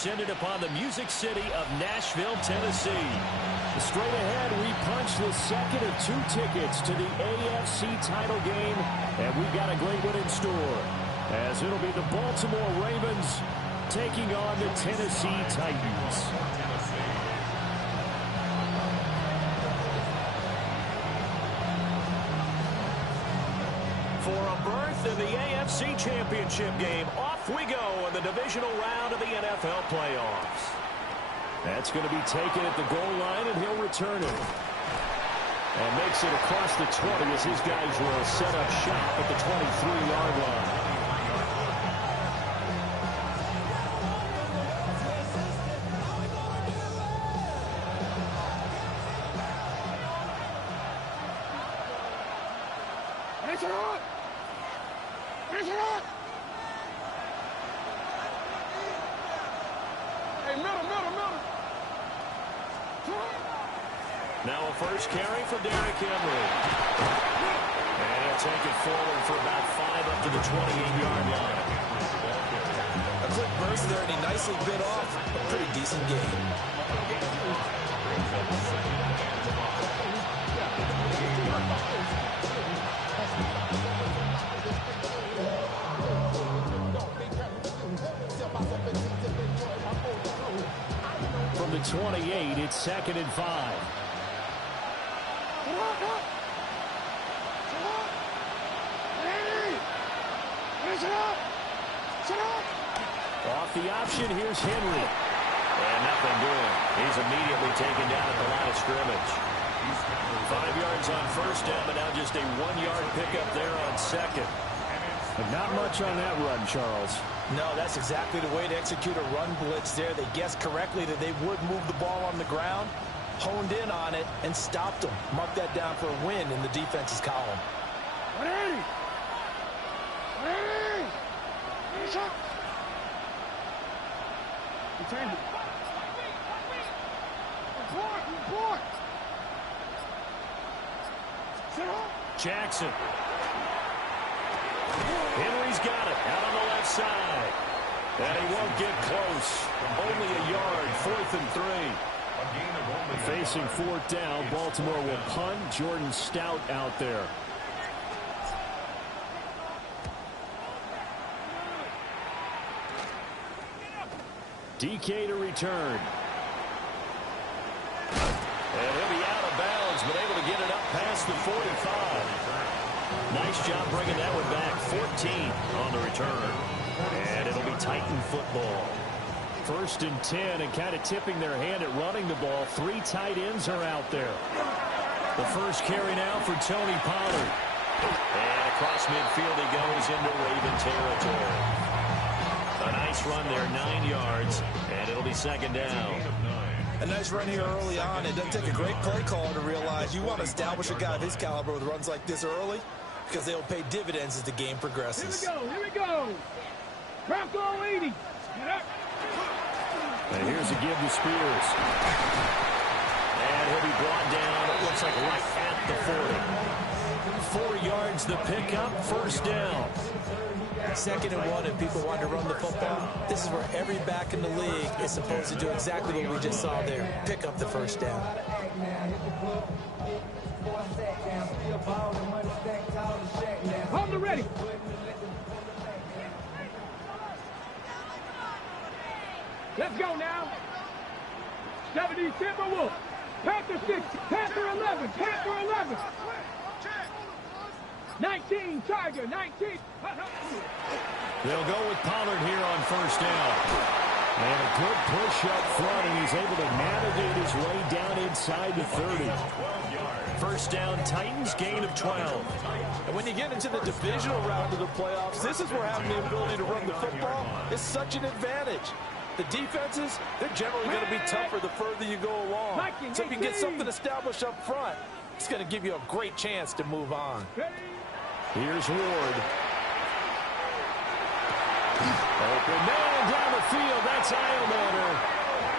descended upon the Music City of Nashville, Tennessee. Straight ahead, we punch the second of 2 tickets to the AFC title game, and we've got a great one in store, as it'll be the Baltimore Ravens taking on the Tennessee Titans. For a berth in the AFC Championship game, off we go in the divisional round of the NFL playoffs. That's going to be taken at the goal line, and he'll return it. And makes it across the 20 as his guys will set up shop at the 23-yard line. Now a first carry for Derrick Henry. And he'll take it forward for about 5 up to the 28-yard line. A quick burst there, and he nicely bit off a pretty decent game. From the 28, it's 2nd and 5. Off the option, here's Henry. And nothing doing. He's immediately taken down at the line of scrimmage. 5 yards on first down, but now just a 1-yard pickup there on second. But not much on that run, Charles. No, that's exactly the way to execute a run blitz there. They guessed correctly that they would move the ball on the ground, honed in on it, and stopped them. Mark that down for a win in the defense's column. Jackson. Henry's got it out on the left side. And he won't get close. Only a yard, 4th and 3. Facing 4th down, Baltimore will punt. Jordan Stout out there. DK to return. And he'll be out of bounds, but able to get it up past the 45. Nice job bringing that one back. 14 on the return. And it'll be Titan football. 1st and 10, and kind of tipping their hand at running the ball. 3 tight ends are out there. The first carry now for Tony Pollard. And across midfield he goes into Raven territory. A nice run there, 9 yards, and it'll be 2nd down. A nice run here early on. It doesn't take a great play caller to realize you want to establish a guy of his caliber with runs like this early, because they'll pay dividends as the game progresses. Here we go. Bronco 80. And here's a give to Spears. And he'll be brought down, it looks like right at the 40. 4 yards the pickup, 1st down. 2nd and 1, if people want to run the football, this is where every back in the league is supposed to do exactly what we just saw there. Pick up the 1st down. Hold it ready. Let's go now. 70 Timberwolves. Panther 6. Panther 11. Panther 11. 19 Tiger. 19. They'll go with Pollard here on 1st down. And a good push up front, and he's able to navigate his way down inside the 30. 1st down, Titans, gain of 12. And when you get into the divisional round of the playoffs, this is where having the ability to run the football is such an advantage. The defenses, they're generally going to be tougher the further you go along. So if you can get something established up front, it's going to give you a great chance to move on. Here's Ward. Open man down the field. That's Eilmaner.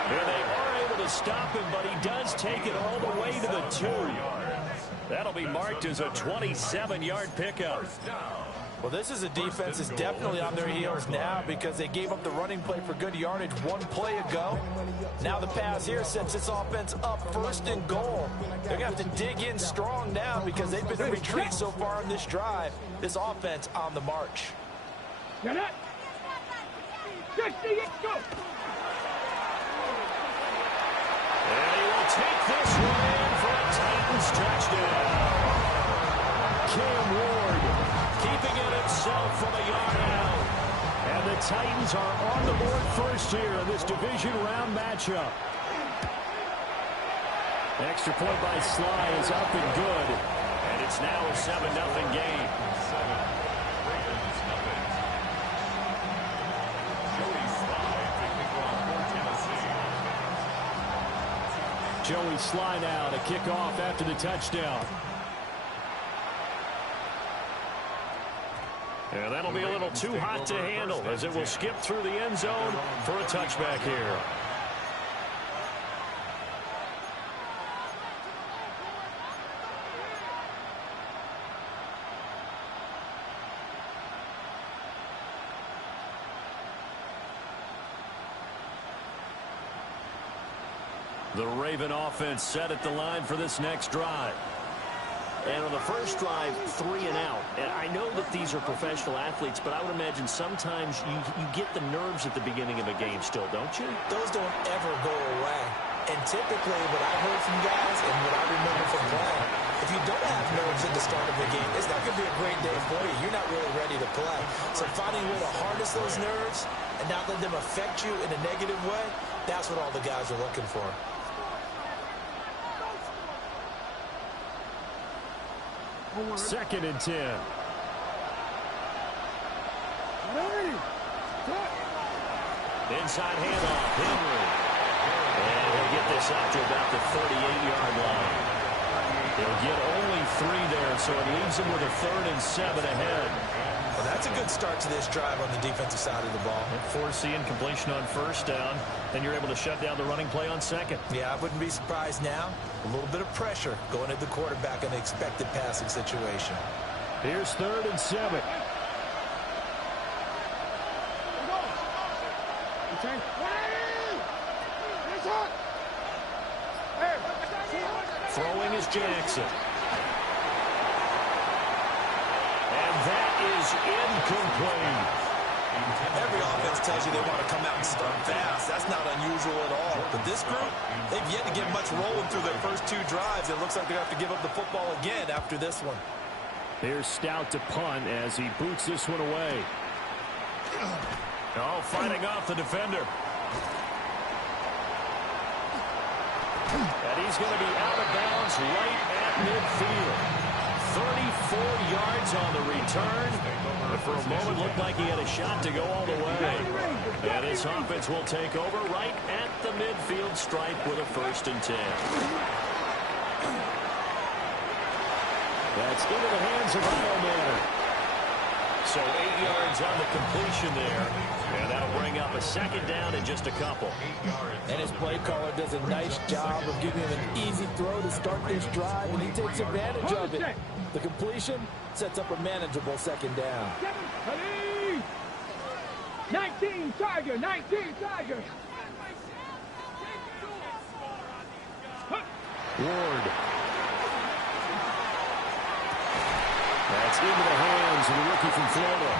And they are able to stop him, but he does take it all the way to the 2. That'll be marked as a 27-yard pickup. Well, this is a defense that's definitely on their heels now because they gave up the running play for good yardage one play ago. Now the pass here sets this offense up 1st and goal. They're going to have to dig in strong now because they've been in retreat so far on this drive. This offense on the march. Get it. 68, go. And he will take this one in for a Titans touchdown. Cam Ward keeping it himself from a yard out. And the Titans are on the board first here in this division round matchup. Extra point by Sly is up and good. And it's now a 7-0 game. Joey Sly now to kick off after the touchdown. And that'll be a little too hot to handle as it will skip through the end zone for a touchback here. The Raven offense set at the line for this next drive. And on the first drive, 3 and out. And I know that these are professional athletes, but I would imagine sometimes you get the nerves at the beginning of a game still, don't you? Those don't ever go away. And typically what I heard from guys and what I remember from playing, if you don't have nerves at the start of the game, it's not going to be a great day for you. You're not really ready to play. So finding a way to harness those nerves and not let them affect you in a negative way, that's what all the guys are looking for. Second and 10. Inside handoff, Henry. And he'll get this up to about the 38-yard line. He'll get only 3 there, so it leaves him with a 3rd and 7 ahead. Well, that's a good start to this drive on the defensive side of the ball. Force the incompletion on first down, and you're able to shut down the running play on second. Yeah, I wouldn't be surprised now. A little bit of pressure going at the quarterback in the expected passing situation. Here's 3rd and 7. Throwing is Jackson. And that is incomplete. Every offense tells you they want to come out and start fast. That's not unusual at all. But this group, they've yet to get much rolling through their first 2 drives. It looks like they have to give up the football again after this one. Here's Stout to punt as he boots this one away. Oh, fighting off the defender. And he's going to be out of bounds right at midfield. 34 yards on the return. But for a moment, looked like he had a shot to go all the way. And this offense will take over right at the midfield stripe with a 1st and 10. That's into the hands of Manor. So 8 yards on the completion there. And that'll bring up a 2nd down in just a couple. And his play caller does a nice job of giving him an easy throw to start this drive, and he takes advantage of it. The completion sets up a manageable 2nd down. 19 Tiger, 19 Tiger. Ward. That's into the hands of the rookie from Florida.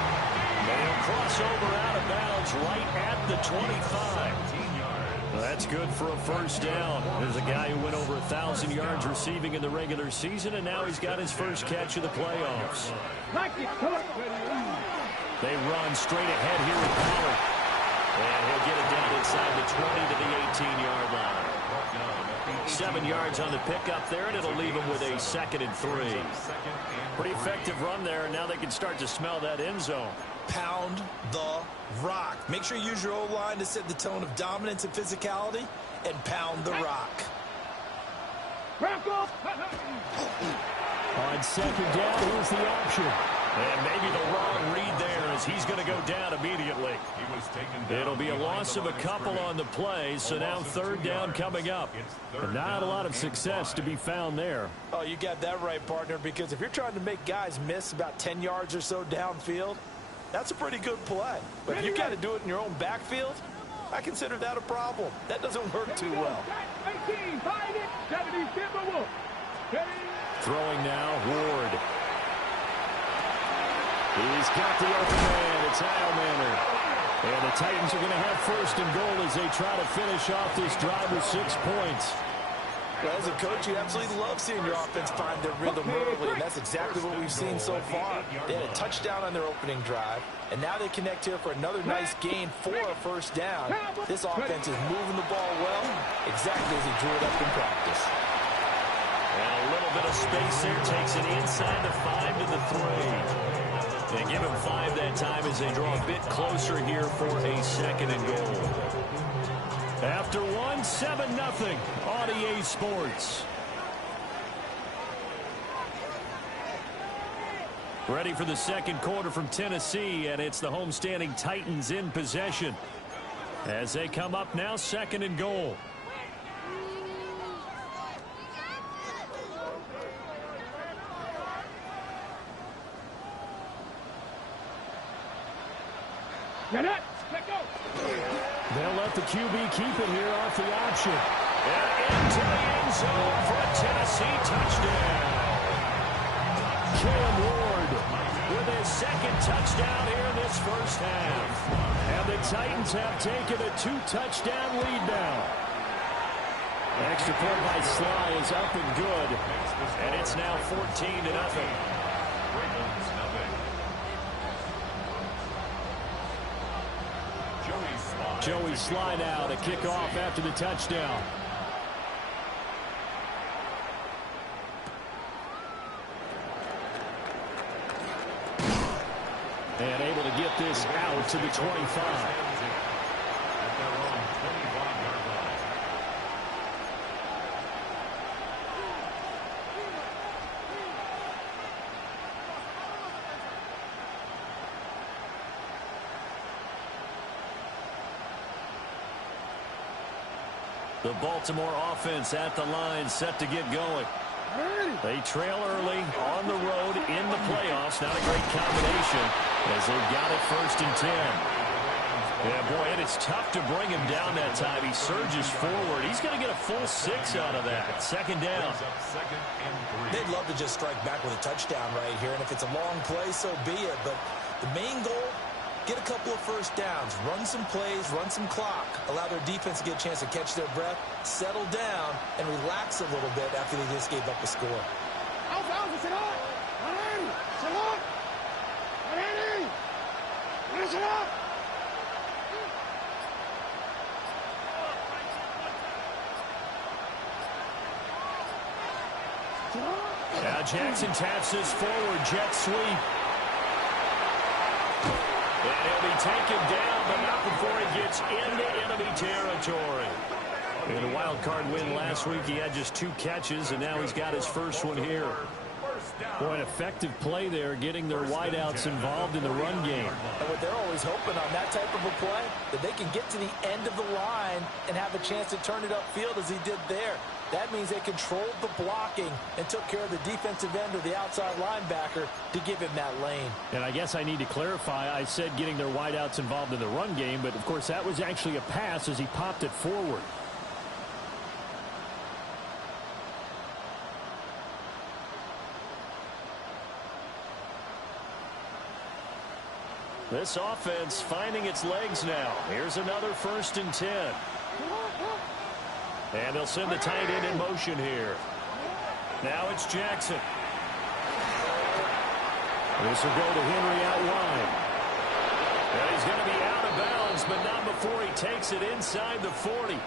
They'll cross over out of bounds right at the 25. That's good for a 1st down. There's a guy who went over 1,000 yards receiving in the regular season, and now he's got his first catch of the playoffs. They run straight ahead here with Pollard. And he'll get it down inside the 20 to the 18-yard line. 7 yards on the pickup there, and it'll leave him with a 2nd and 3. Pretty effective run there, and now they can start to smell that end zone. Pound the rock. Make sure you use your O-line to set the tone of dominance and physicality, and pound the rock. On 2nd down, here's the option. And maybe the wrong read there as as he's going to go down immediately. It'll be a loss of a couple on the play, so now third down coming up. And not a lot of success to be found there. Oh, you got that right, partner, because if you're trying to make guys miss about 10 yards or so downfield, that's a pretty good play. But if you got to do it in your own backfield, I consider that a problem. That doesn't work too well. Throwing now, Ward. He's got the open man. It's Heilmann. And the Titans are going to have first and goal as they try to finish off this drive with 6 points. Well, as a coach, you absolutely love seeing your offense find their rhythm early, and that's exactly what we've seen so far. They had a touchdown on their opening drive, and now they connect here for another nice gain for a first down. This offense is moving the ball well, exactly as he drew it up in practice. And a little bit of space there takes it inside the 5 to the 3. They give him 5 that time as they draw a bit closer here for a second and goal. After one, 7-0 on EA Sports. Ready for the second quarter from Tennessee, and it's the homestanding Titans in possession as they come up now, second and goal. They'll let the QB keep it here off the option. And into the end zone for a Tennessee touchdown. Cam Ward with his second touchdown here in this first half. And the Titans have taken a 2-touchdown lead now. Extra point by Sly is up and good. And it's now 14-0. Joey Sly now to kick off after the touchdown. And able to get this out to the 25. The Baltimore offense at the line, set to get going. They trail early on the road in the playoffs. Not a great combination as they've got it first and 10. Yeah, boy, and it's tough to bring him down that time. He surges forward. He's going to get a full 6 out of that. Second down. They'd love to just strike back with a touchdown right here, and if it's a long play, so be it. But the main goal, get a couple of first downs, run some plays, run some clock, allow their defense to get a chance to catch their breath, settle down, and relax a little bit after they just gave up a score. Now Jackson taps this forward, jet sweep. And he'll be taken down, but not before he gets into enemy territory. In a wild card win last week, he had just 2 catches, and now he's got his first one here. Boy, an effective play there, getting their wideouts involved in the run game. And what they're always hoping on that type of a play, that they can get to the end of the line and have a chance to turn it upfield as he did there. That means they controlled the blocking and took care of the defensive end or the outside linebacker to give him that lane. And I guess I need to clarify, I said getting their wideouts involved in the run game, but of course that was actually a pass as he popped it forward. This offense finding its legs now. Here's another first and 10. And they'll send the tight end in motion here. Now it's Jackson. This will go to Henry out wide. And he's going to be out of bounds, but not before he takes it inside the 40.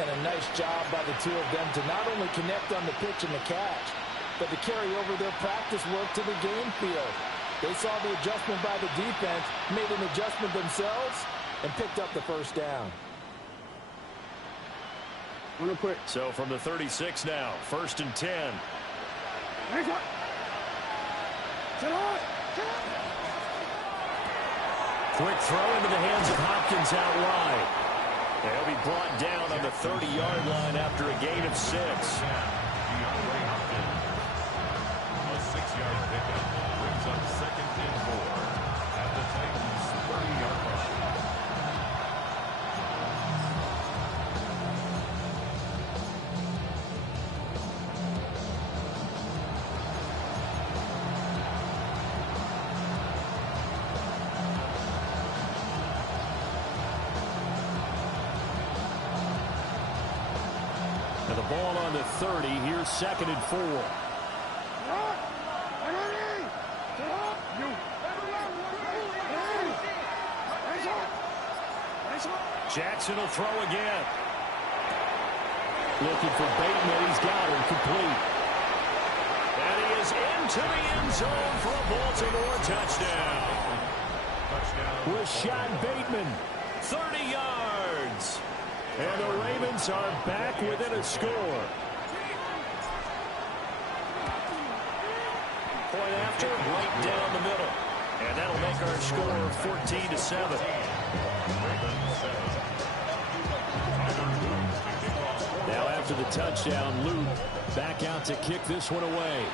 And a nice job by the two of them to not only connect on the pitch and the catch, but to carry over their practice work to the game field. They saw the adjustment by the defense, made an adjustment themselves, and picked up the first down. So from the 36 now, first and 10. Quick throw into the hands of Hopkins out wide. He'll be brought down on the 30-yard line after a gain of 6. A 6-yard pickup brings up 2nd and 4 at the Titans' 30-yard line. And the ball on the 30. Here's 2nd and 4. Jackson will throw again. Looking for Bateman. He's got him complete. And he is into the end zone for a Baltimore touchdown. Rashad Bateman, 30 yards. And the Ravens are back within a score. Point after, right down the middle. And that'll make our score 14-7. Now after the touchdown, Luke back out to kick this one away.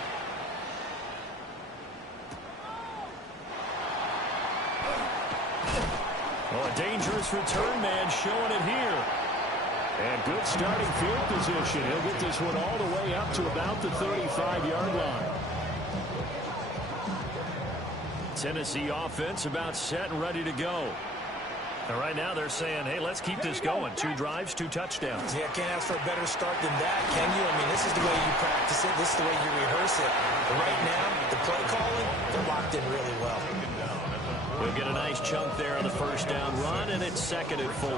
Oh, a dangerous return man showing it here. And good starting field position. He'll get this one all the way up to about the 35-yard line. Tennessee offense about set and ready to go. And right now they're saying, hey, let's keep this going. 2 drives, 2 touchdowns. Yeah, can't ask for a better start than that, can you? I mean, this is the way you practice it. This is the way you rehearse it. But right now, the play calling, they're locked in really well. We'll get a nice chunk there on the first down run, and it's 2nd and 4.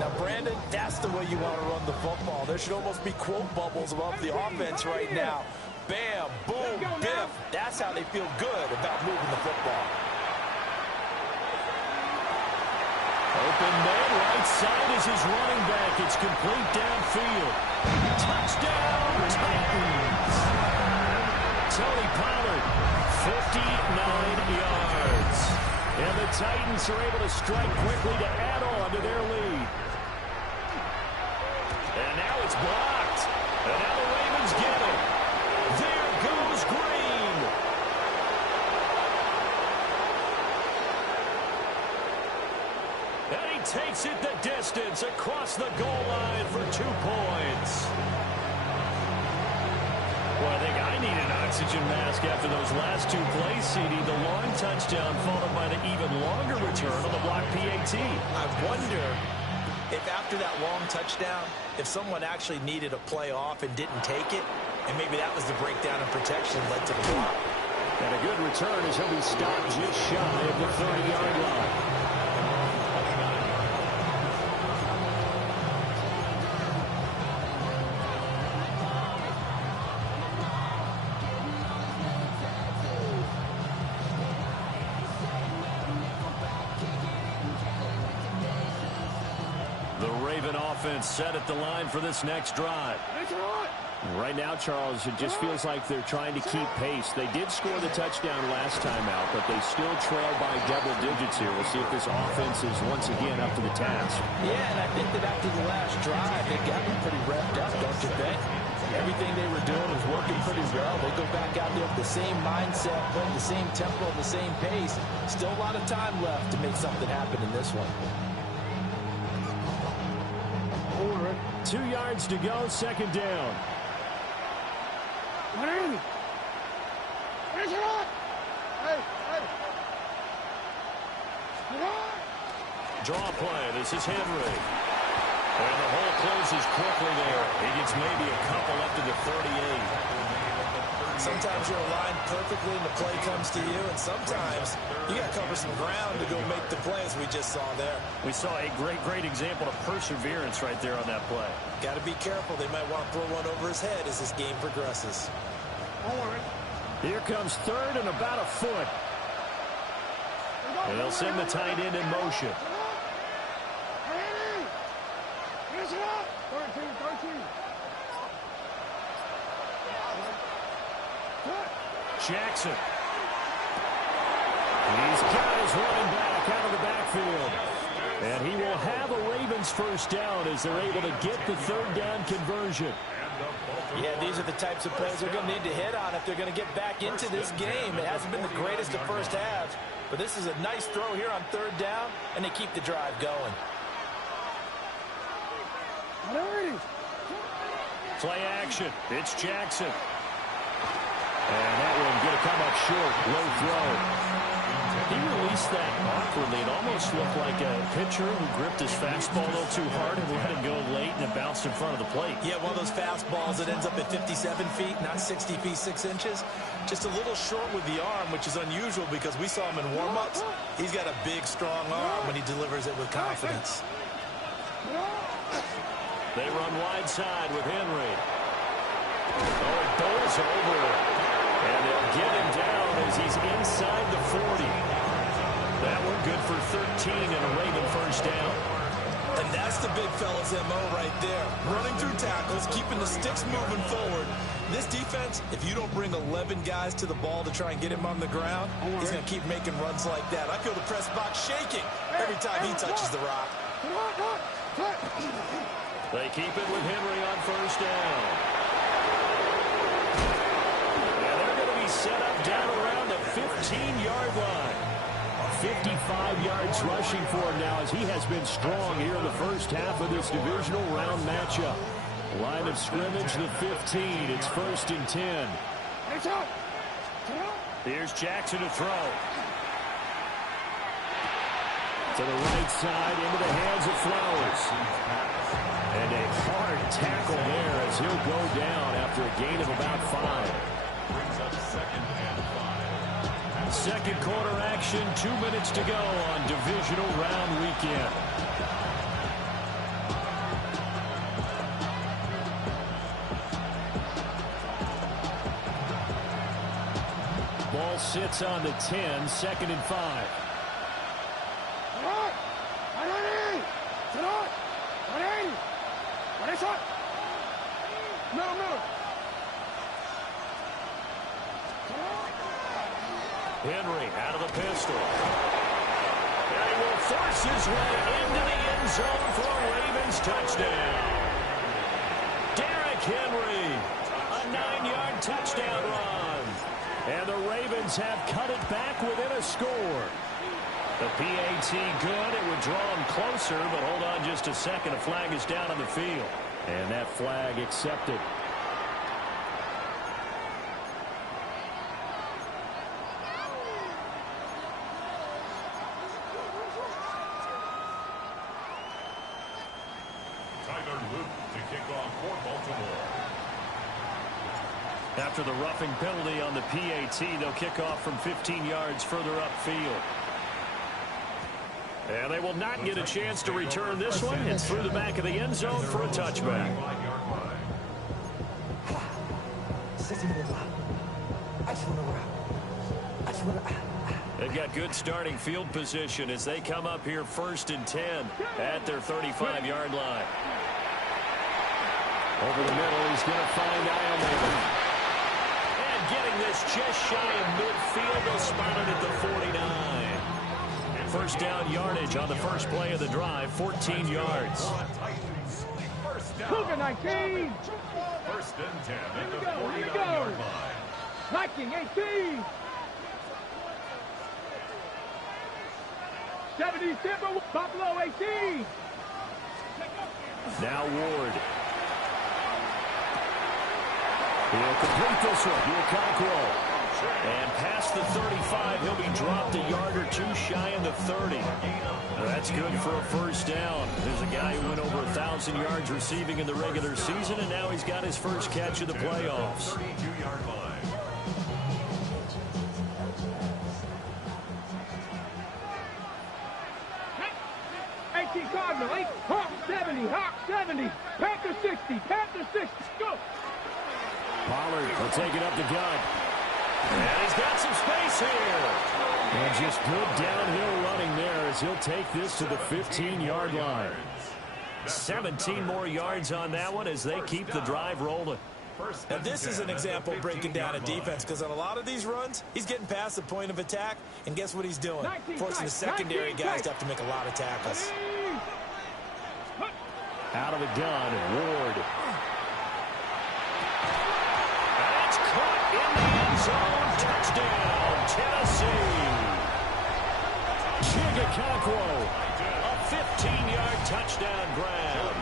Now, Brandon, that's the way you want to run the football. There should almost be quote bubbles above the offense right now. Bam, boom, biff. That's how they feel good about moving the football. Open man, right side is his running back. It's complete downfield. Touchdown, Titans. Tony Pollard, 59 yards. And the Titans are able to strike quickly to add on to their lead. And now it's blocked. And now the Ravens get it. There goes Green. And he takes it the distance across the goal line for 2 points. Well, I think I need an oxygen mask after those last 2 plays, CD. The long touchdown followed by the even longer return on the block PAT. I wonder if after that long touchdown, if someone actually needed a play off and didn't take it, and maybe that was the breakdown in protection led to the block. And a good return as he'll be stopped just shy of the 30-yard line. Offense set at the line for this next drive. Right now, Charles, it just feels like they're trying to keep pace. They did score the touchdown last time out, but they still trail by double digits here. We'll see if this offense is once again up to the task. Yeah, and I think that after the last drive, they got them pretty revved up, don't you think? Everything they were doing was working pretty well. They go back out there with the same mindset, playing the same tempo, the same pace. Still a lot of time left to make something happen in this one. 2 yards to go, 2nd down. Draw play. This is Henry. And the hole closes quickly there. He gets maybe a couple up to the 38. Sometimes you're aligned perfectly and the play comes to you, and sometimes you got to cover some ground to go make the play, as we just saw there. We saw a great example of perseverance right there on that play. Got to be careful. They might want to throw one over his head as this game progresses. Here comes 3rd and about a foot. And they'll send the tight end in motion. Jackson. He's got his running back out of the backfield. And he will have a Ravens first down as they're able to get the third down conversion. Yeah, these are the types of plays they're going to need to hit on if they're going to get back into this game. It hasn't been the greatest of first halves, but this is a nice throw here on third down, and they keep the drive going. Play action. It's Jackson. And that one going to come up short. Low throw. He released that awkwardly. It almost looked like a pitcher who gripped his fastball a little too hard and let it go late, and it bounced in front of the plate. Yeah, one of those fastballs that ends up at 57 feet, not 60 feet, 6 inches. Just a little short with the arm, which is unusual because we saw him in warm-ups. He's got a big, strong arm when he delivers it with confidence. They run wide side with Henry. Oh, it bowls over. And they'll get him down as he's inside the 40. That one good for 13 and a Raven first down. And that's the big fella's MO right there. Running through tackles, keeping the sticks moving forward. This defense, if you don't bring 11 guys to the ball to try and get him on the ground, he's going to keep making runs like that. I feel the press box shaking every time he touches the rock. They keep it with Henry on first down. And they're going to be set up down around the 15-yard line. 55 yards rushing for him now as he has been strong here in the first half of this divisional round matchup. Line of scrimmage, the 15. It's 1st and 10. Here's Jackson to throw. To the right side, into the hands of Flowers. And a hard tackle there as he'll go down after a gain of about 5. Brings up 2nd and 5. Second quarter action, 2 minutes to go on divisional round weekend. Ball sits on the 10, 2nd and 5. Henry out of the pistol. And he will force his way into the end zone for a Ravens touchdown. Derrick Henry, a 9-yard touchdown run. And the Ravens have cut it back within a score. The PAT good. It would draw him closer, but hold on just a second. A flag is down on the field. And that flag accepted. After the roughing penalty on the PAT, they'll kick off from 15 yards further upfield. And they will not get a chance to return this one. It's through the back of the end zone for a touchback. They've got good starting field position as they come up here 1st and 10 at their 35-yard line. Over the middle, he's going to find Iowa. Getting this just shy of midfield. They'll spot it at the 49. First down yardage on the first play of the drive, 14 yards. Cougar 19. 1st and 10 at the 49-yard line. Viking 18. 77, Buffalo 18. Now Ward. He'll complete this one. He'll Cockrell. And past the 35, he'll be dropped a yard or two shy of the 30. That's good for a first down. There's a guy who went over 1,000 yards receiving in the regular season, and now he's got his first catch of the playoffs. 32-yard line. Cardinal 8, Hawk 70, Hawk 70, Panther 60, Panther 60, go! Pollard will take it up the gut. And he's got some space here. And just good downhill running there as he'll take this to the 15-yard line. 17 more yards on that one as they keep the drive rolling. Now, this is an example of breaking down a defense, because on a lot of these runs, he's getting past the point of attack, and guess what he's doing? Forcing the secondary guys to have to make a lot of tackles. Out of the gun, Ward. That's caught in the end zone. Touchdown, Tennessee. Chigga a 15-yard touchdown grab.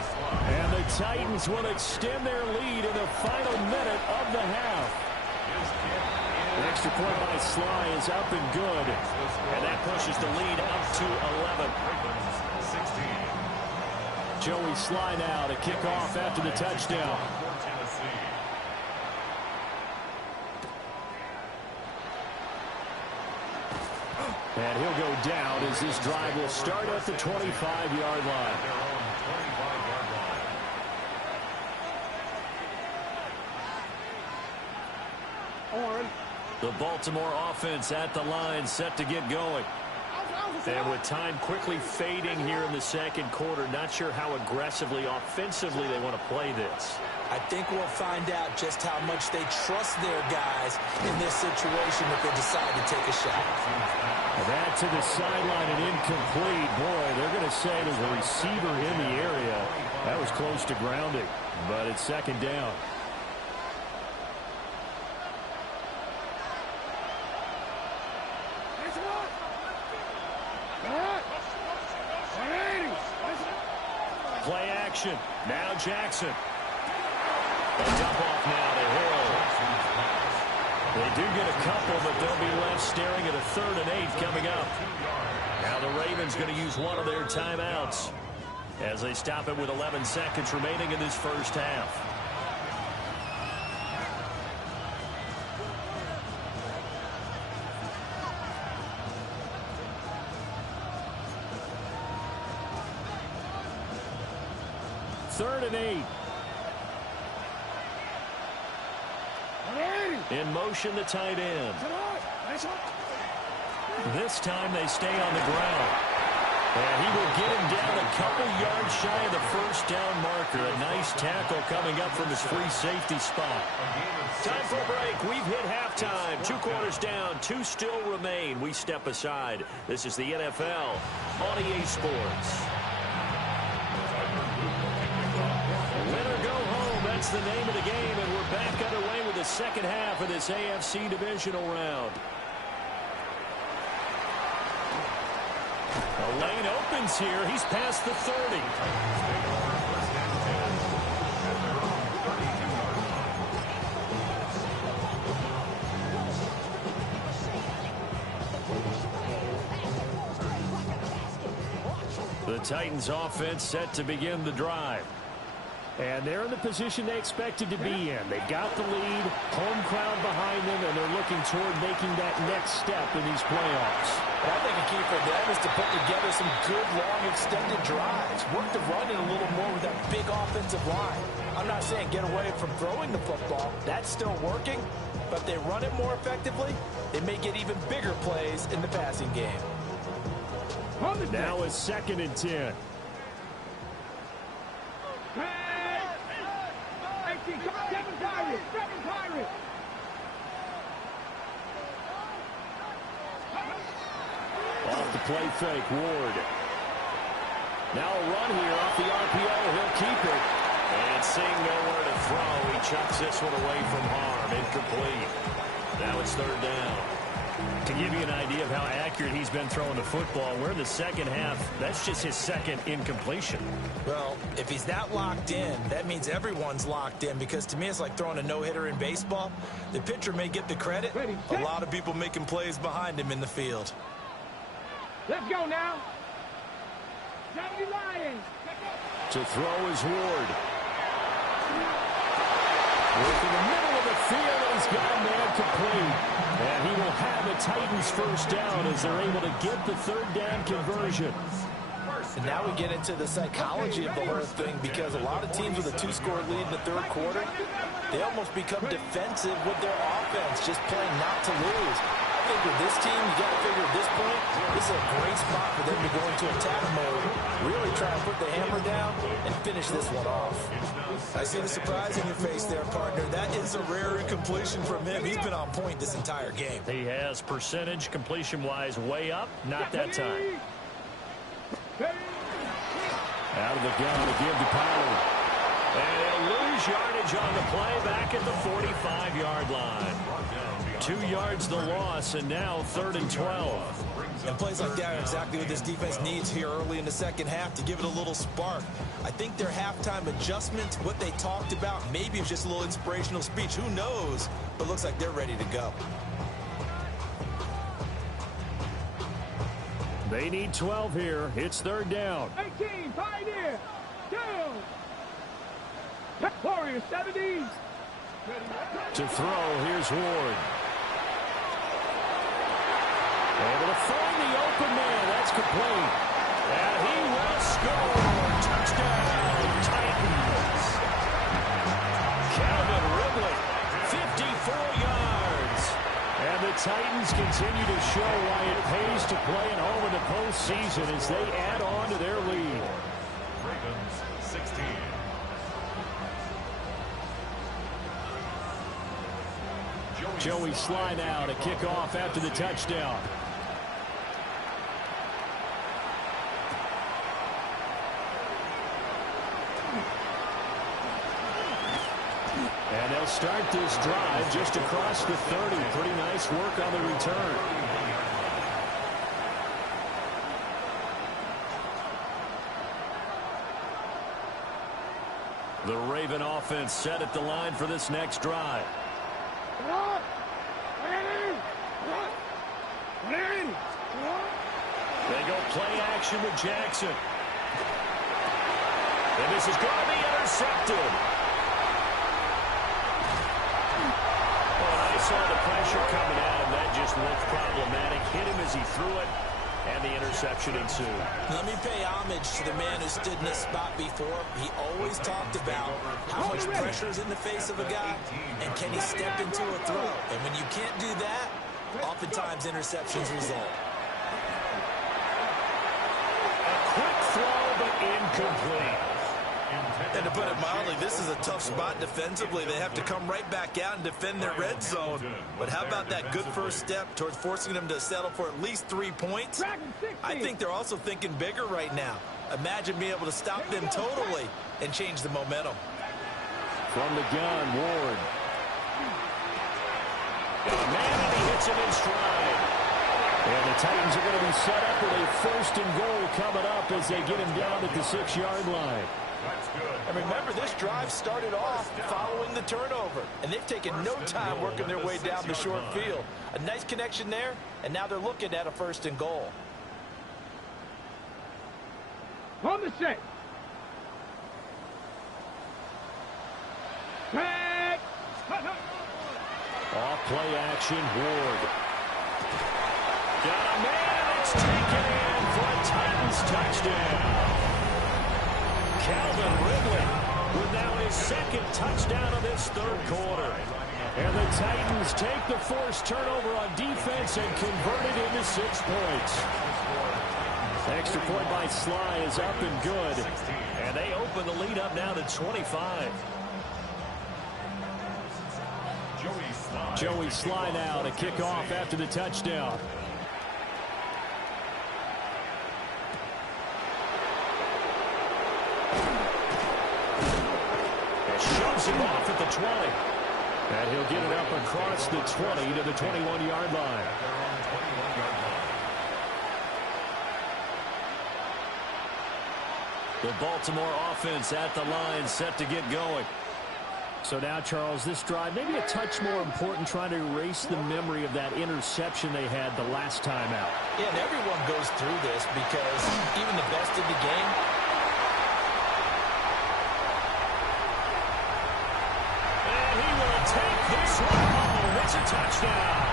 And the Titans will extend their lead in the final minute of the half. The extra point by Sly is up and good. And that pushes the lead up to 11. Joey Sly now to kick off after the touchdown. And he'll go down as this drive will start at the 25-yard line. The Baltimore offense at the line, set to get going. And with time quickly fading here in the second quarter, not sure how aggressively, offensively they want to play this. I think we'll find out just how much they trust their guys in this situation if they decide to take a shot. And that to the sideline and incomplete. Boy, they're going to say there's a receiver in the area. That was close to grounding, but it's second down. Play action. Now Jackson. A dump off now to Hill. They do get a couple, but they'll be left staring at a 3rd and 8 coming up. Now the Ravens going to use one of their timeouts as they stop it with 11 seconds remaining in this first half. Third and 8. In motion, the tight end. This time they stay on the ground. And he will get him down a couple yards shy of the first down marker. A nice tackle coming up from his free safety spot. Time for a break. We've hit halftime. 2 quarters down. 2 still remain. We step aside. This is the NFL on EA Sports. That's the name of the game, and we're back underway with the second half of this AFC divisional round. The lane opens here. He's past the 30. The Titans offense set to begin the drive. And they're in the position they expected to be in. They got the lead, home crowd behind them, and they're looking toward making that next step in these playoffs. And I think a key for them is to put together some good, long, extended drives. Work the run in a little more with that big offensive line. I'm not saying get away from throwing the football. That's still working. But if they run it more effectively, they may get even bigger plays in the passing game. Now it's 2nd and 10. Off the play fake, Ward. Now a run here off the RPO. He'll keep it. And seeing nowhere to throw, he chucks this one away from harm. Incomplete. Now it's 3rd down. To give you an idea of how accurate he's been throwing the football, we're in the second half. That's just his 2nd incompletion. Well, if he's that locked in, that means everyone's locked in, because to me it's like throwing a no-hitter in baseball. The pitcher may get the credit. A lot of people making plays behind him in the field. Let's go now. 70 Lions. To throw is Ward. Work in the middle of the field, and he's got a man complete. And he will have the Titans first down as they're able to get the 3rd down conversion. And now we get into the psychology of the whole thing, because a lot of teams with a 2-score lead in the 3rd quarter, they almost become defensive with their offense, just playing not to lose. think with this team, you got to figure at this point, this is a great spot for them to go into attack mode, really try and put the hammer down and finish this one off. I see the surprise in your face there, partner. That is a rare incompletion from him. He's been on point this entire game. He has percentage completion-wise way up. Not that time. Out of the gun to give to Pollard. And he'll lose yardage on the play back at the 45-yard line. 2 yards the loss, and now 3rd and 12. And plays like that are exactly what this defense needs here early in the second half to give it a little spark. I think their halftime adjustment, what they talked about, maybe it was just a little inspirational speech. Who knows? But looks like they're ready to go. They need 12 here. It's 3rd down. 18, Pioneer, down. Warriors, 70s. To throw, here's Ward. Able to find the open man. That's complete. And he will score. Touchdown, Titans. Calvin Ridley, 54 yards. And the Titans continue to show why it pays to play at home in the postseason as they add on to their lead. Ravens 16. Joey Slye now to kick off after the touchdown. And they'll start this drive just across the 30. Pretty nice work on the return. The Raven offense set at the line for this next drive. They go play action with Jackson. And this is going to be intercepted. Well, I saw the pressure coming at him. That just looked problematic. Hit him as he threw it, and the interception ensued. Let me pay homage to the man who stood in this spot before. He always talked about how much pressure is in the face of a guy, and can he step into a throw. And when you can't do that, oftentimes interceptions result. A quick throw, but incomplete. And to put it mildly, this is a tough spot defensively. They have to come right back out and defend their red zone. But how about that good first step towards forcing them to settle for at least 3 points? I think they're also thinking bigger right now. Imagine being able to stop them totally and change the momentum. From the gun, Ward. Got a man, and he hits him in stride. And the Titans are going to be set up with a 1st and goal coming up as they get him down at the 6-yard line. And remember, this drive started off following the turnover, and they've taken no time working their way down the short field. A nice connection there, and now they're looking at a 1st and goal. On the set. Back. Off play action, Ward. Got a man, it's taken in for a Titans touchdown. Calvin Ridley with now his 2nd touchdown of this 3rd quarter. And the Titans take the forced turnover on defense and convert it into 6 points. Extra point by Slye is up and good. And they open the lead up now to 25. Joey Slye now to kick off after the touchdown. Shoves him off at the 20. And he'll get it up across the 20 to the 21-yard line. The Baltimore offense at the line, set to get going. So now, Charles, this drive maybe a touch more important, trying to erase the memory of that interception they had the last time out. Yeah, and everyone goes through this because even the best in the game, and he will take this one home. It's a touchdown.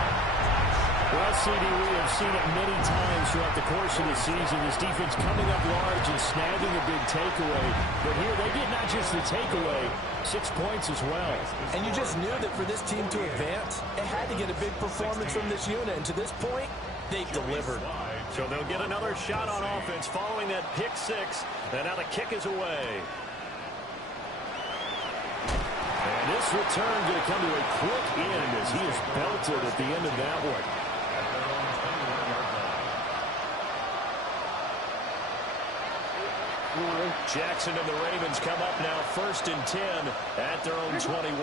Well, CD, we have seen it many times throughout the course of the season. This defense coming up large and snagging a big takeaway. But here they get not just the takeaway, 6 points as well. And you just knew that for this team to advance, it had to get a big performance from this unit. And to this point, they've delivered. So they'll get another shot on offense following that pick six. And now the kick is away. And this return going to come to a quick end as he is belted at the end of that one. Jackson and the Ravens come up now 1st and 10 at their own 21.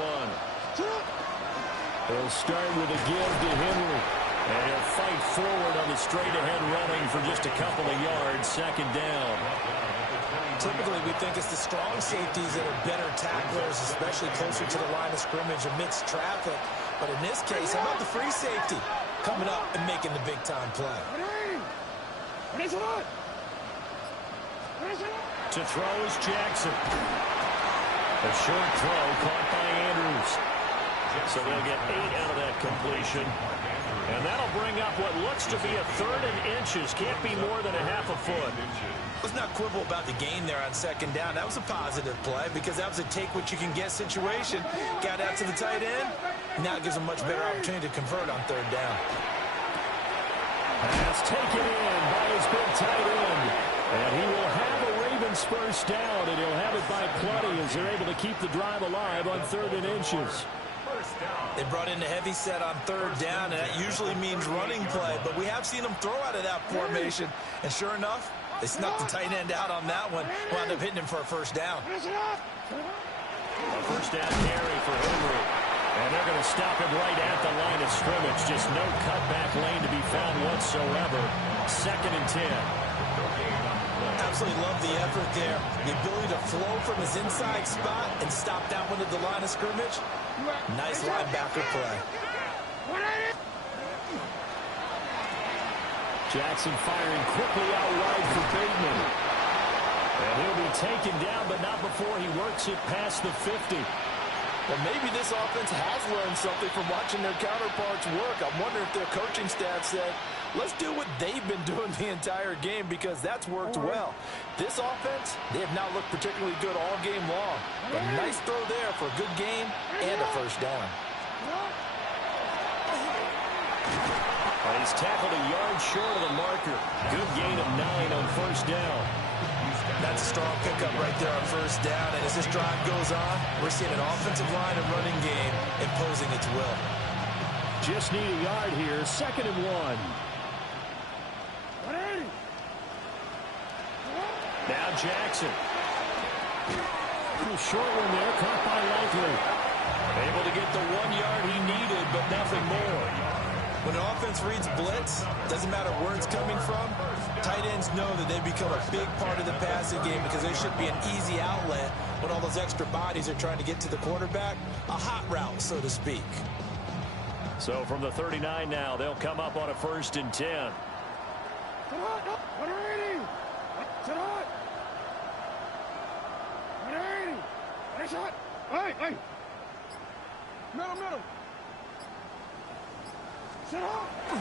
They'll start with a give to Henry. And he'll fight forward on the straight-ahead running for just a couple of yards, 2nd down. Typically, we think it's the strong safeties that are better tacklers, especially closer to the line of scrimmage amidst traffic. But in this case, how about the free safety coming up and making the big-time play? To throw is Jackson. A short throw caught by Andrews. So they'll get 8 out of that completion. And that'll bring up what looks to be a 3rd and inches. Can't be more than a half a foot. Let's not quibble about the gain there on 2nd down. That was a positive play because that was a take-what-you-can-get situation. Got out to the tight end. Now it gives them a much better opportunity to convert on 3rd down. Pass taken in by his big tight end. And he will have a Ravens first down, and he'll have it by plenty as they're able to keep the drive alive on 3rd and inches. They brought in the heavy set on 3rd down, and that usually means running play. But we have seen them throw out of that formation. And sure enough, they snuck the tight end out on that one. Wound up hitting him for a first down. A first down carry for Henry. And they're going to stop him right at the line of scrimmage. Just no cutback lane to be found whatsoever. 2nd and 10. Absolutely love the effort there. The ability to flow from his inside spot and stop that one at the line of scrimmage. Nice linebacker play. Jackson firing quickly out wide for Bateman. And he'll be taken down, but not before he works it past the 50. Well, maybe this offense has learned something from watching their counterparts work. I'm wondering if their coaching staff said, let's do what they've been doing the entire game because that's worked well. This offense, they have not looked particularly good all game long. But nice throw there for a good game and a first down. He's tackled a yard short of the marker. Good gain of 9 on 1st down. That's a strong pickup right there on 1st down. And as this drive goes on, we're seeing an offensive line and running game imposing its will. Just need a yard here. 2nd and 1. Now Jackson. Short one there, caught by Likely. Able to get the 1 yard he needed, but nothing more. When an offense reads blitz, doesn't matter where it's coming from, tight ends know that they become a big part of the passing game because they should be an easy outlet when all those extra bodies are trying to get to the quarterback. A hot route, so to speak. So from the 39 now, they'll come up on a 1st and 10.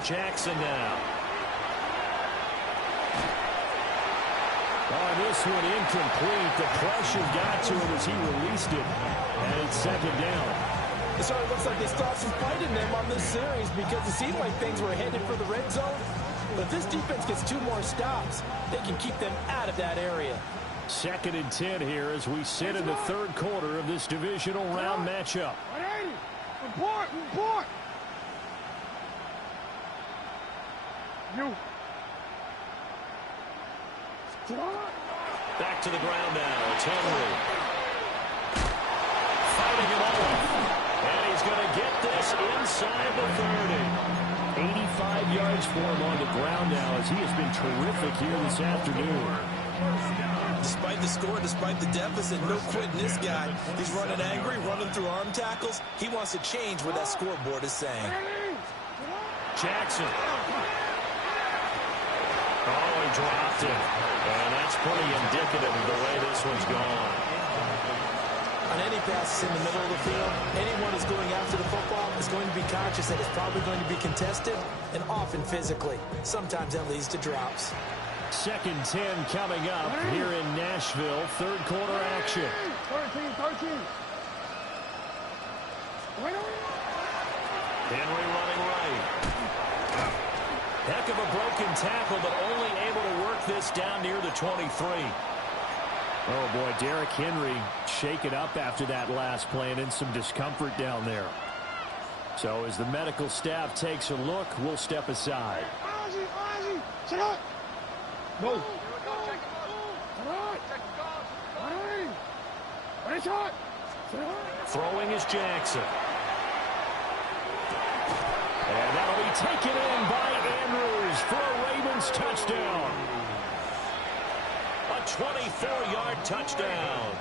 Jackson now. On this one, incomplete. The pressure got to him as he released it. And it's 2nd down. It sort of looks like they start some fight in them on this series because it seemed like things were headed for the red zone. But if this defense gets 2 more stops, they can keep them out of that area. 2nd and 10 here as we sit in the 3rd quarter of this divisional round matchup. Report! You. Back to the ground now. It's Henry. Fighting it off. And he's going to get this inside the 30. 85 yards for him on the ground now as he has been terrific here this afternoon. Despite the score, despite the deficit, no quitting this guy. He's running angry, running through arm tackles. He wants to change what that scoreboard is saying. Jackson. Oh, he dropped it. And that's pretty indicative of the way this one's gone. On any passes in the middle of the field, anyone who's going after the football is going to be conscious that it's probably going to be contested, and often physically. Sometimes that leads to drops. 2nd 10 coming up here in Nashville. Third quarter action. 13. Henry running right. Heck of a broken tackle, but only able to work this down near the 23. Oh, boy, Derrick Henry shaken up after that last play and in some discomfort down there. So as the medical staff takes a look, we'll step aside. No. Throwing is Jackson. And that'll be taken in by Andrews for a Ravens touchdown. A 24-yard touchdown.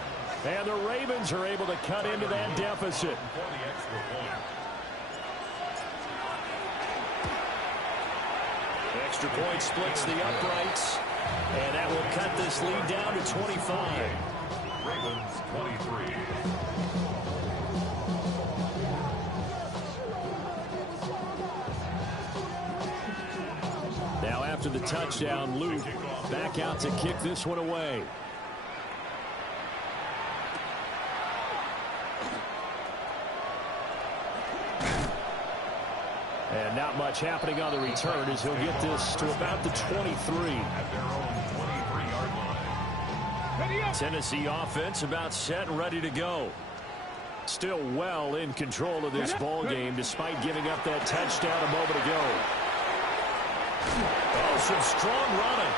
And the Ravens are able to cut into that deficit. Extra point splits the uprights. And that will cut this lead down to 25. Ravens 23. Now after the touchdown, Luke back out to kick this one away. And not much happening on the return as he'll get this to about the 23. At their own 23-yard line. Tennessee offense about set and ready to go. Still well in control of this ball game despite giving up that touchdown a moment ago. Oh, some strong running.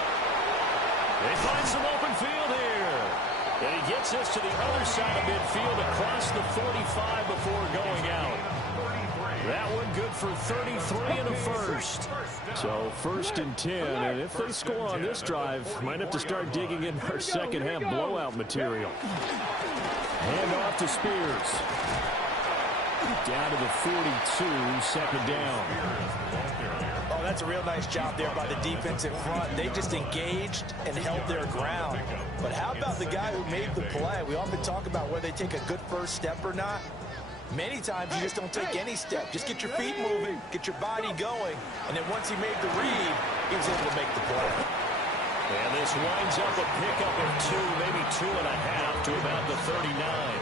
They find some open field here. And he gets us to the other side of midfield across the 45 before going out. That one good for 33 and a first. So 1st and 10, and if they score on this drive, might have to start digging in our second half blowout material. Hand off to Spears. Down to the 42, 2nd down. Oh, that's a real nice job there by the defensive front. They just engaged and held their ground. But how about the guy who made the play? We often talk about whether they take a good first step or not. Many times you just don't take any step. Just get your feet moving, get your body going, and then once he made the read, he was able to make the play. And this winds up a pickup of 2, maybe 2.5 to about the 39.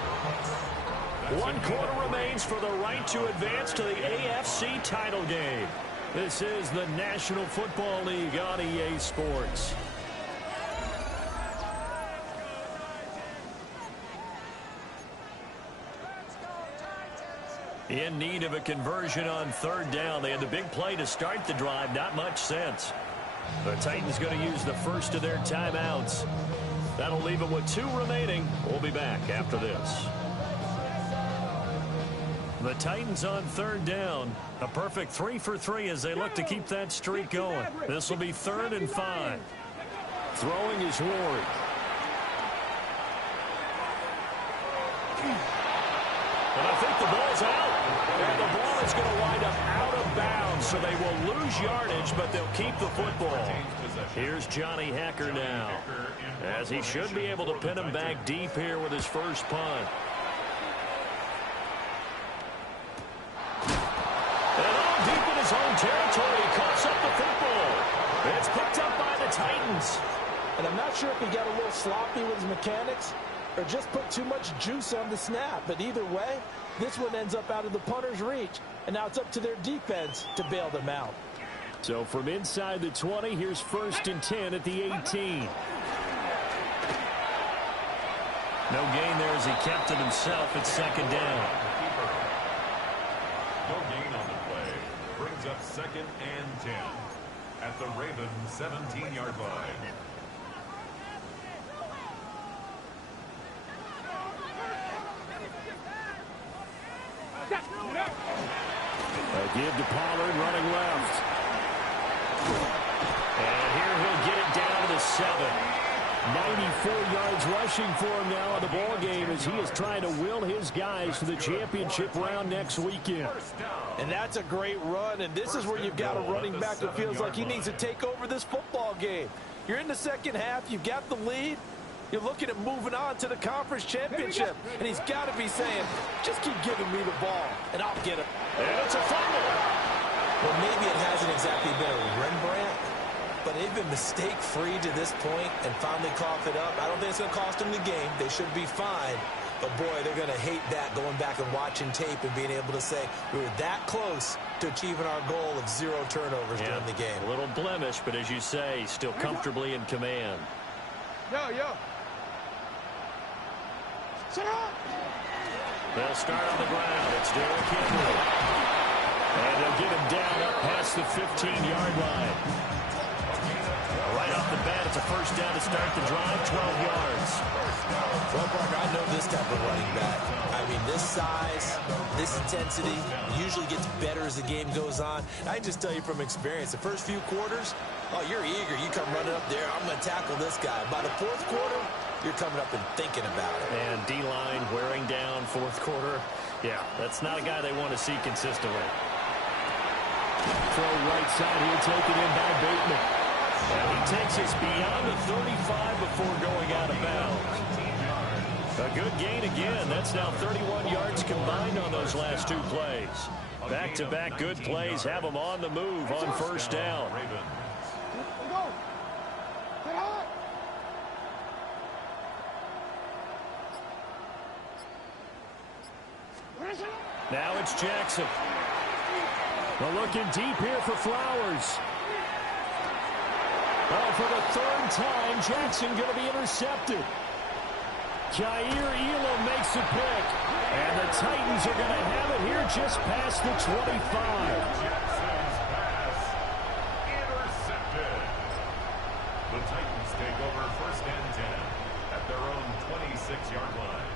1 quarter remains for the right to advance to the AFC title game. This is the National Football League on EA Sports. In need of a conversion on 3rd down. They had the big play to start the drive. Not much sense. The Titans going to use the first of their timeouts. That'll leave them with 2 remaining. We'll be back after this. The Titans on 3rd down. A perfect 3 for 3 as they look to keep that streak going. This will be 3rd and 5. Throwing is Ward. And I think the ball's out. And the ball is going to wind up out of bounds, so they will lose yardage, but they'll keep the football. Here's Johnny Hekker now, as he should be able to pin him back deep here with his first punt. And all deep in his own territory, he coughs up the football. It's picked up by the Titans. And I'm not sure if he got a little sloppy with his mechanics or just put too much juice on the snap. But either way, this one ends up out of the punter's reach. And now it's up to their defense to bail them out. So from inside the 20, here's 1st and 10 at the 18. No gain there as he kept it himself at 2nd down. No gain on the play. Brings up 2nd and 10 at the Ravens 17-yard line. Give to Pollard running left. And here he'll get it down to the 7. 94 yards rushing for him now in the ball game as he is trying to will his guys to the championship round next weekend. And that's a great run, and this is where you've got a running back who feels like he needs to take over this football game. You're in the second half, you've got the lead. You're looking at moving on to the conference championship. And he's got to be saying, just keep giving me the ball, and I'll get it. And it's a fumble. Well, maybe it hasn't exactly been a Rembrandt, but they've been mistake-free to this point and finally coughed it up. I don't think it's going to cost them the game. They should be fine. But, boy, they're going to hate that, going back and watching tape and being able to say we were that close to achieving our goal of 0 turnovers during the game. A little blemish, but as you say, still comfortably in command. Yo. Sit up. They'll start on the ground. It's Derrick Henry. And they'll get him down up past the 15-yard line. Right off the bat, it's a first down to start the drive, 12 yards. Well, Parker, I know this type of running back. I mean, this size, this intensity usually gets better as the game goes on. I can just tell you from experience, the first few quarters, oh, you're eager. You come running up there, I'm going to tackle this guy. By the fourth quarter, you're coming up and thinking about it. And D-line wearing down fourth quarter. Yeah, that's not a guy they want to see consistently. Throw right side here, taken in by Bateman. And he takes us beyond the 35 before going out of bounds. A good gain again. That's now 31 yards combined on those last 2 plays. Back-to-back good plays have them on the move on first down. Now it's Jackson. They're looking deep here for Flowers. Oh, for the 3rd time, Jackson going to be intercepted. Jair Elam makes a pick. And the Titans are going to have it here just past the 25. Jackson's pass intercepted. The Titans take over 1st and 10 at their own 26-yard line.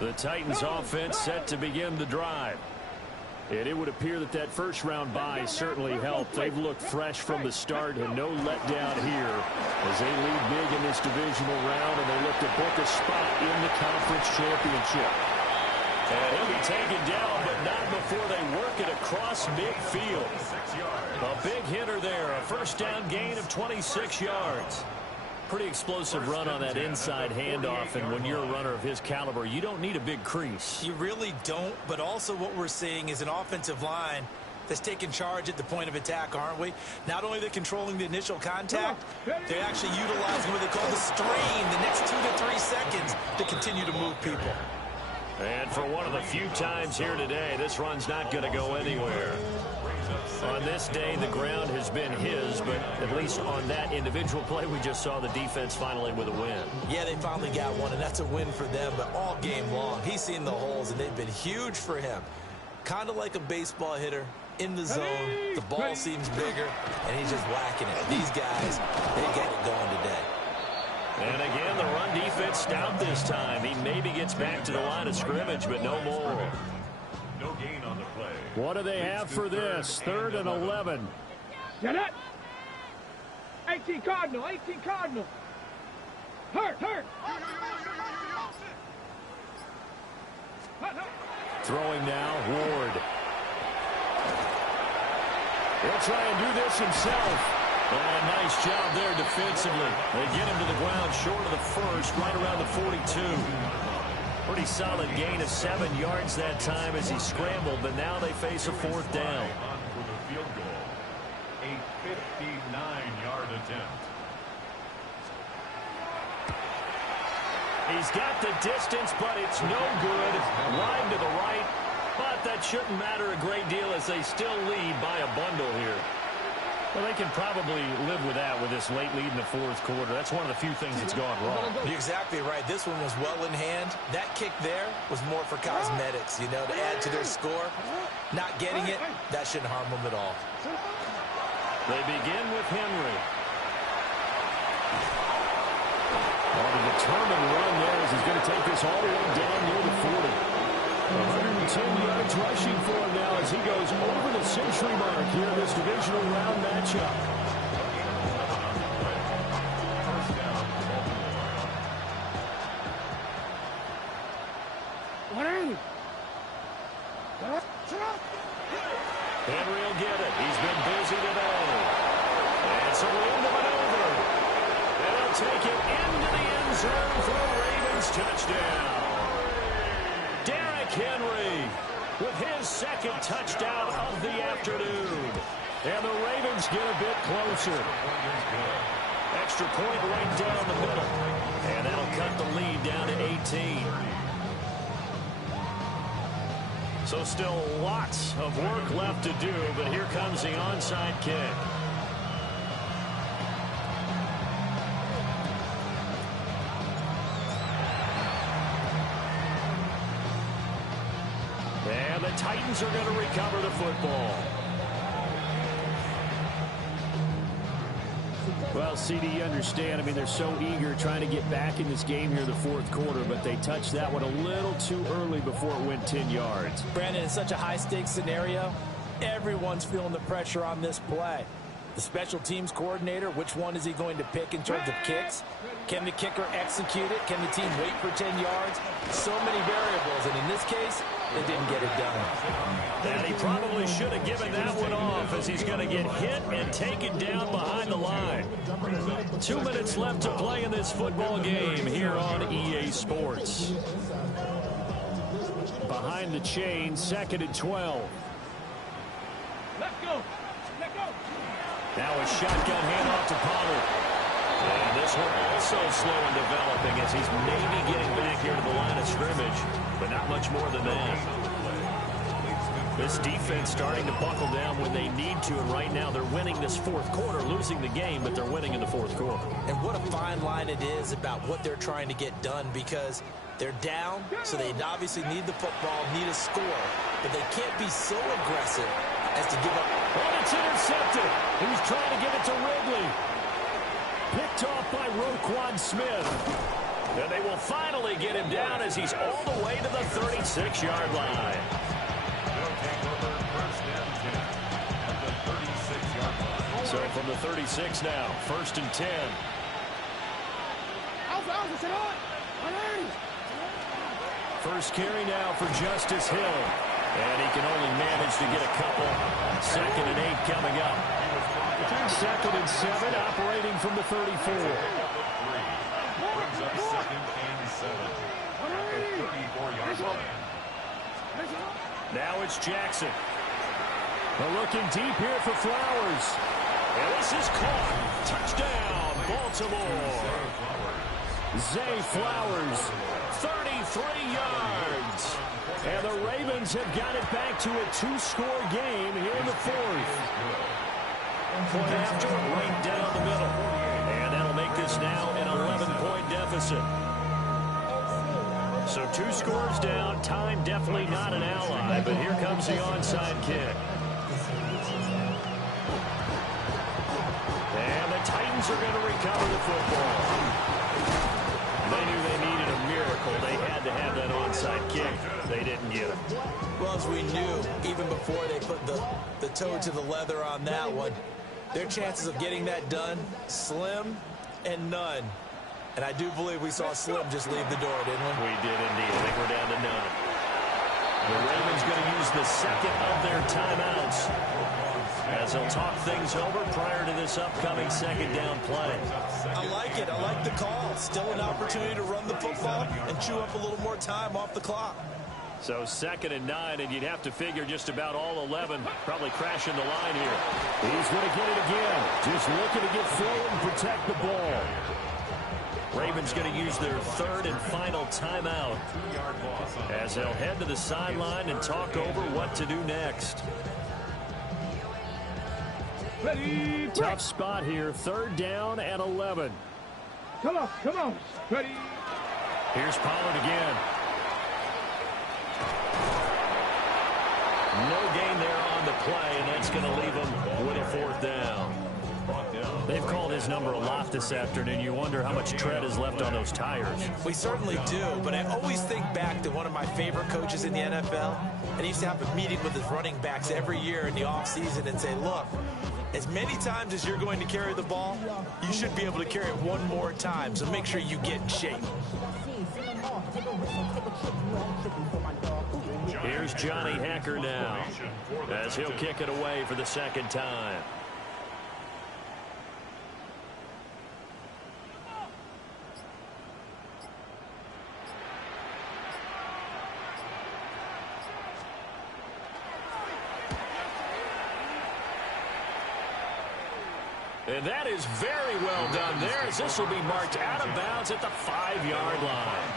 The Titans offense set to begin the drive. And it would appear that first-round bye certainly helped. They've looked fresh from the start and no letdown here as they lead big in this divisional round, and they look to book a spot in the conference championship. And he'll be taken down, but not before they work it across midfield. A big hitter there, a first down gain of 26 yards. Pretty explosive run on that inside handoff, and when you're a runner of his caliber, you don't need a big crease. You really don't, but also what we're seeing is an offensive line that's taking charge at the point of attack, aren't we? Not only are they controlling the initial contact, they're actually utilizing what they call the strain, the next 2 to 3 seconds to continue to move people. And for one of the few times here today, this run's not going to go anywhere. On this day, the ground has been his, but at least on that individual play, we just saw the defense finally with a win. Yeah, they finally got one, and that's a win for them, but all game long, he's seen the holes, and they've been huge for him. Kind of like a baseball hitter in the zone. The ball seems bigger, and he's just whacking it. These guys, they get it going today. And again, the run defense stout this time. He maybe gets back to the line of scrimmage, but no more. No gain on the play. What do they have for this? 3rd and 11. Get it. 18 Cardinal. Hurt. Throwing now, Ward. He'll try and do this himself. And a nice job there defensively. They get him to the ground short of the first, right around the 42. Pretty solid gain of 7 yards that time as he scrambled, but now they face a 4th down. On for the field goal. A 59-yard attempt. He's got the distance, but it's no good. Wide to the right, but that shouldn't matter a great deal as they still lead by a bundle here. Well, they can probably live with that with this late lead in the 4th quarter. That's one of the few things that's gone wrong. You're exactly right. This one was well in hand. That kick there was more for cosmetics, you know, to add to their score. Not getting it, that shouldn't harm them at all. They begin with Henry. Well, the determined run there as he's going to take this all the way down near the 40. 110 yards rushing for him now as he goes over the century mark here in this divisional round matchup. Henry will get it. He's been busy today. And so we're into maneuver. take it into the end zone for a Ravens touchdown. Derrick Henry with his second touchdown of the afternoon. And the Ravens get a bit closer. Extra point right down the middle. And that'll cut the lead down to 18. So still lots of work left to do, but here comes the onside kick. And the Titans are going to recover the football. Well, CD, you understand. I mean, they're so eager trying to get back in this game here in the fourth quarter, but they touched that one a little too early before it went 10 yards. Brandon, it's such a high-stakes scenario. Everyone's feeling the pressure on this play. The special teams coordinator, which one is he going to pick in terms of kicks? Can the kicker execute it? Can the team wait for 10 yards? So many variables, and in this case, they didn't get it done. And he probably should have given that one off, as he's going to get hit and taken down behind the line. 2 minutes left to play in this football game here on EA Sports. Behind the chain, 2nd and 12. Let's go. Let's go. Now a shotgun handoff to Pollard. And this one also slow in developing, as he's maybe getting back here to the line of scrimmage, but not much more than that. This defense starting to buckle down when they need to, and right now they're winning this fourth quarter, losing the game, but they're winning in the fourth quarter. And what a fine line it is about what they're trying to get done, because they're down, so they obviously need the football, need a score, but they can't be so aggressive as to give up. And it's intercepted. He's trying to get it to Ridley. Picked off by Roquan Smith. And they will finally get him down as he's all the way to the 36-yard line. So from the 36 now, 1st and 10. First carry now for Justice Hill. And he can only manage to get a couple. 2nd and 8 coming up. 2nd and 7, operating from the 34. Brings up 2nd and 7 at the 34-yard line. Now it's Jackson. They're looking deep here for Flowers. And this is caught. Touchdown, Baltimore. Zay Flowers, 33 yards. And the Ravens have got it back to a 2-score game here in the fourth. Point after, right down the middle. And that'll make this now an 11-point deficit. So 2 scores down. Time definitely not an ally, but here comes the onside kick. And the Titans are going to recover the football. They knew they needed a miracle. They had to have that onside kick. They didn't get it. Well, as we knew, even before they put the toe to the leather on that one, their chances of getting that done, slim and none. And I do believe we saw Slim just leave the door, didn't we? We did indeed. I think we're down to none. The Ravens going to use the second of their timeouts as they'll talk things over prior to this upcoming 2nd down play. I like it. I like the call. Still an opportunity to run the football and chew up a little more time off the clock. So 2nd and 9, and you'd have to figure just about all 11 probably crashing the line here. He's going to get it again. Just looking to get forward and protect the ball. Ravens going to use their 3rd and final timeout as they'll head to the sideline and talk over what to do next. Ready, break. Tough spot here. 3rd down and 11. Come on, come on. Ready. Here's Pollard again. No gain there on the play, and that's going to leave him with a 4th down. They've called his number a lot this afternoon. You wonder how much tread is left on those tires. We certainly do, but I always think back to one of my favorite coaches in the NFL, and he used to have a meeting with his running backs every year in the offseason and say, look, as many times as you're going to carry the ball, you should be able to carry it one more time, so make sure you get in shape. Here's Johnny Hacker now as he'll kick it away for the 2nd time. And that is very well done there, as this will be marked out of bounds at the 5-yard line.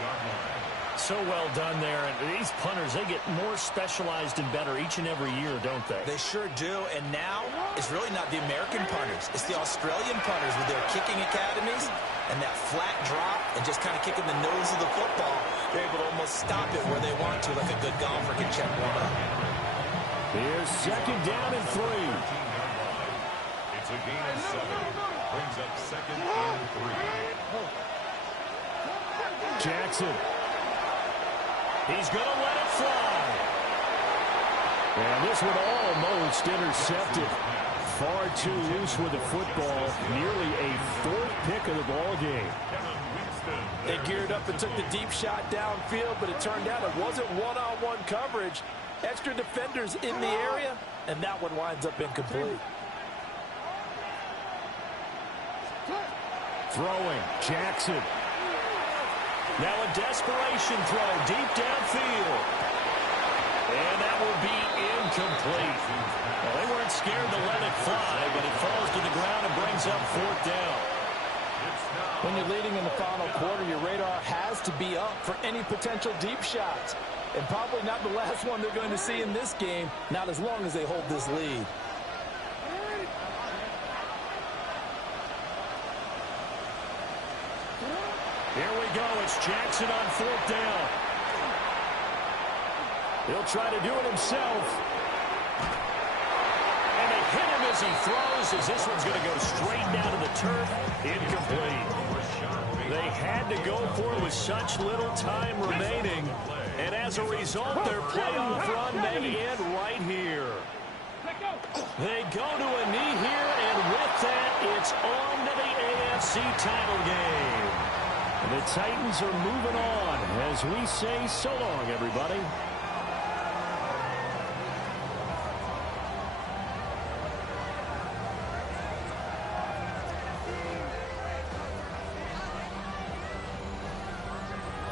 So well done there. And these punters, they get more specialized and better each and every year, don't they? They sure do. And now it's really not the American punters. It's the Australian punters with their kicking academies and that flat drop and just kind of kicking the nose of the football. They're able to almost stop it where they want to, like a good golfer can check one up. Here's 2nd down and 3. It's a gain of 7. Brings up 2nd and 3. Jackson. He's going to let it fly. And this one almost intercepted. Far too loose with the football. Nearly a 4th pick of the ball game. They geared up and took the deep shot downfield, but it turned out it wasn't one-on-one coverage. Extra defenders in the area, and that one winds up incomplete. Throwing, Jackson. Now a desperation throw deep downfield. And that will be incomplete. Well, they weren't scared to let it fly, but it falls to the ground and brings up 4th down. When you're leading in the final quarter, your radar has to be up for any potential deep shots. And probably not the last one they're going to see in this game, not as long as they hold this lead. Here we go. It's Jackson on 4th down. He'll try to do it himself. And they hit him as he throws, as this one's going to go straight down to the turf. Incomplete. They had to go for it with such little time remaining. And as a result, their playoff run may end right here. They go to a knee here, and with that, it's on to the AFC title game. And the Titans are moving on as we say so long, everybody.